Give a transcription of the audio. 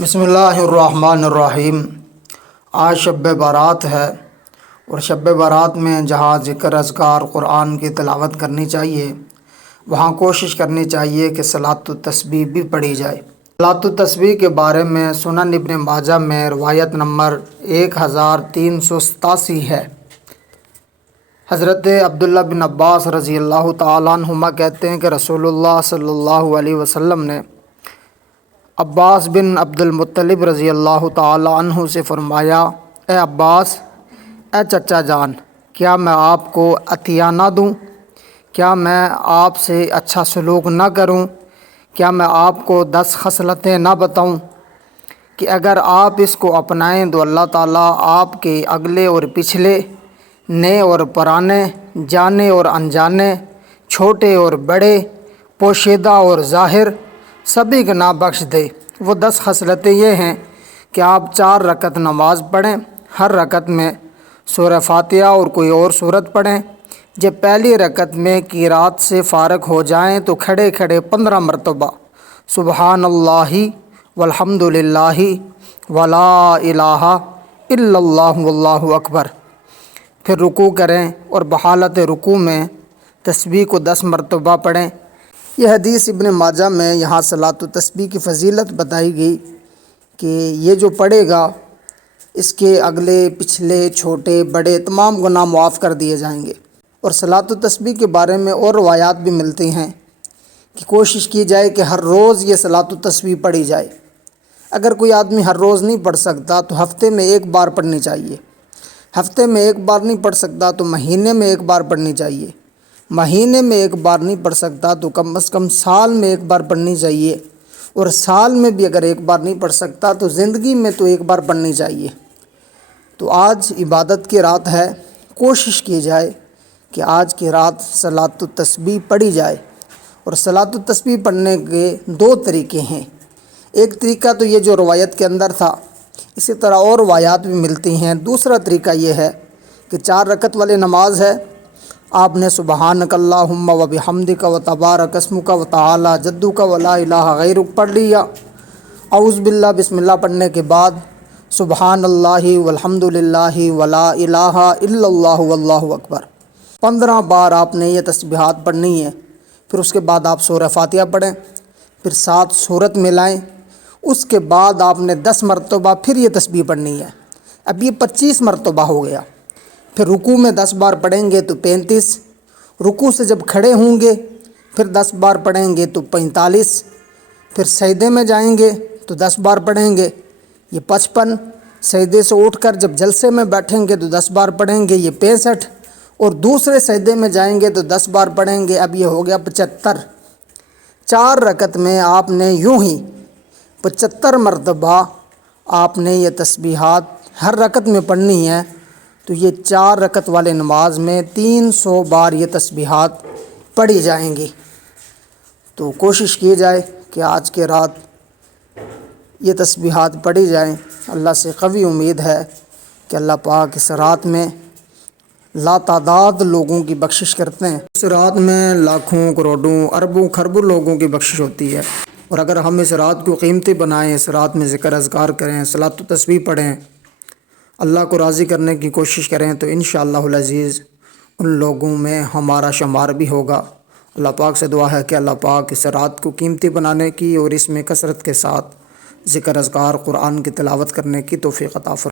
بسم اللہ الرحمن الرحیم۔ آج شب برات ہے اور شب برات میں جہاں ذکر اذکار قرآن کی تلاوت کرنی چاہیے وہاں کوشش کرنی چاہیے کہ صلاۃ التسبیح بھی پڑھی جائے۔ صلاۃ التسبیح کے بارے میں سنن ابن ماجہ میں روایت نمبر 1387 ہے۔ حضرت عبداللہ بن عباس رضی اللہ تعالیٰ عنہما کہتے ہیں کہ رسول اللہ صلی اللہ علیہ وسلم نے عباس بن عبد المطلب رضی اللہ تعالیٰ عنہ سے فرمایا، اے عباس، اے چچا جان، کیا میں آپ کو عطیہ نہ دوں؟ کیا میں آپ سے اچھا سلوک نہ کروں؟ کیا میں آپ کو 10 خصلتیں نہ بتاؤں کہ اگر آپ اس کو اپنائیں تو اللہ تعالیٰ آپ کے اگلے اور پچھلے، نئے اور پرانے، جانے اور انجانے، چھوٹے اور بڑے، پوشیدہ اور ظاہر سبھی گناہ بخش دے۔ وہ 10 خصلتیں یہ ہیں کہ آپ 4 رکعت نماز پڑھیں، ہر رکعت میں سورہ فاتحہ اور کوئی اور سورت پڑھیں۔ جب پہلی رکعت میں قرات سے فارغ ہو جائیں تو کھڑے کھڑے 15 مرتبہ سبحان اللہ والحمد للہ ولا الہ الا اللہ واللہ اکبر، پھر رکوع کریں اور بحالت رکوع میں تسبیح کو 10 مرتبہ پڑھیں۔ یہ حدیث ابن ماجہ میں یہاں صلاۃ التسبیح کی فضیلت بتائی گئی کہ یہ جو پڑھے گا اس کے اگلے پچھلے چھوٹے بڑے تمام گناہ معاف کر دیے جائیں گے۔ اور صلاۃ التسبیح کے بارے میں اور روایات بھی ملتی ہیں کہ کوشش کی جائے کہ ہر روز یہ صلاۃ التسبیح پڑھی جائے۔ اگر کوئی آدمی ہر روز نہیں پڑھ سکتا تو ہفتے میں 1 بار پڑھنی چاہیے۔ ہفتے میں 1 بار نہیں پڑھ سکتا تو مہینے میں 1 بار پڑھنی چاہیے۔ مہینے میں 1 بار نہیں پڑھ سکتا تو کم از کم سال میں 1 بار پڑھنی چاہیے، اور سال میں بھی اگر 1 بار نہیں پڑھ سکتا تو زندگی میں تو 1 بار پڑھنی چاہیے۔ تو آج عبادت کی رات ہے، کوشش کی جائے کہ آج کی رات صلاۃ التسبیح پڑھی جائے۔ اور صلاۃ التسبیح پڑھنے کے 2 طریقے ہیں۔ ایک طریقہ تو یہ جو روایت کے اندر تھا، اسی طرح اور روایات بھی ملتی ہیں۔ دوسرا طریقہ یہ ہے کہ 4 رکعت والی نماز ہے، آپ نے سبحانک اللہم و بحمدک و تبارک اسمک و تعالی جدک و لا الہ غیرک پڑھ لیا۔ اعوذ باللہ بسم اللہ پڑھنے کے بعد سبحان اللہ والحمد للہ ولا الہ الا اللہ واللہ اکبر 15 بار آپ نے یہ تسبیحات پڑھنی ہے۔ پھر اس کے بعد آپ سورہ فاتحہ پڑھیں، پھر 7 سورت ملائیں، اس کے بعد آپ نے 10 مرتبہ پھر یہ تسبیح پڑھنی ہے۔ اب یہ 25 مرتبہ ہو گیا۔ پھر رکوع میں 10 بار پڑھیں گے تو 35، رکوع سے جب کھڑے ہوں گے پھر 10 بار پڑھیں گے تو 45، پھر سجدے میں جائیں گے تو 10 بار پڑھیں گے، یہ 55، سجدے سے اٹھ کر جب جلسے میں بیٹھیں گے تو 10 بار پڑھیں گے، یہ 65، اور دوسرے سجدے میں جائیں گے تو 10 بار پڑھیں گے، اب یہ ہو گیا 75۔ 4 رکعت میں آپ نے یوں ہی 75 مرتبہ آپ نے یہ تسبیحات ہر رکعت میں پڑھنی ہے۔ تو یہ 4 رکعت والے نماز میں 300 بار یہ تسبیحات پڑھی جائیں گی۔ تو کوشش کی جائے کہ آج کے رات یہ تسبیحات پڑھی جائیں۔ اللہ سے قوی امید ہے کہ اللہ پاک اس رات میں لا تعداد لوگوں کی بخشش کرتے ہیں۔ اس رات میں لاکھوں کروڑوں اربوں خربوں لوگوں کی بخشش ہوتی ہے، اور اگر ہم اس رات کو قیمتی بنائیں، اس رات میں ذکر اذکار کریں، صلاۃ التسبیح پڑھیں، اللہ کو راضی کرنے کی کوشش کریں تو انشاءاللہ العزیز ان لوگوں میں ہمارا شمار بھی ہوگا۔ اللہ پاک سے دعا ہے کہ اللہ پاک اس رات کو قیمتی بنانے کی اور اس میں کثرت کے ساتھ ذکر اذکار قرآن کی تلاوت کرنے کی توفیق عطا فرمائے۔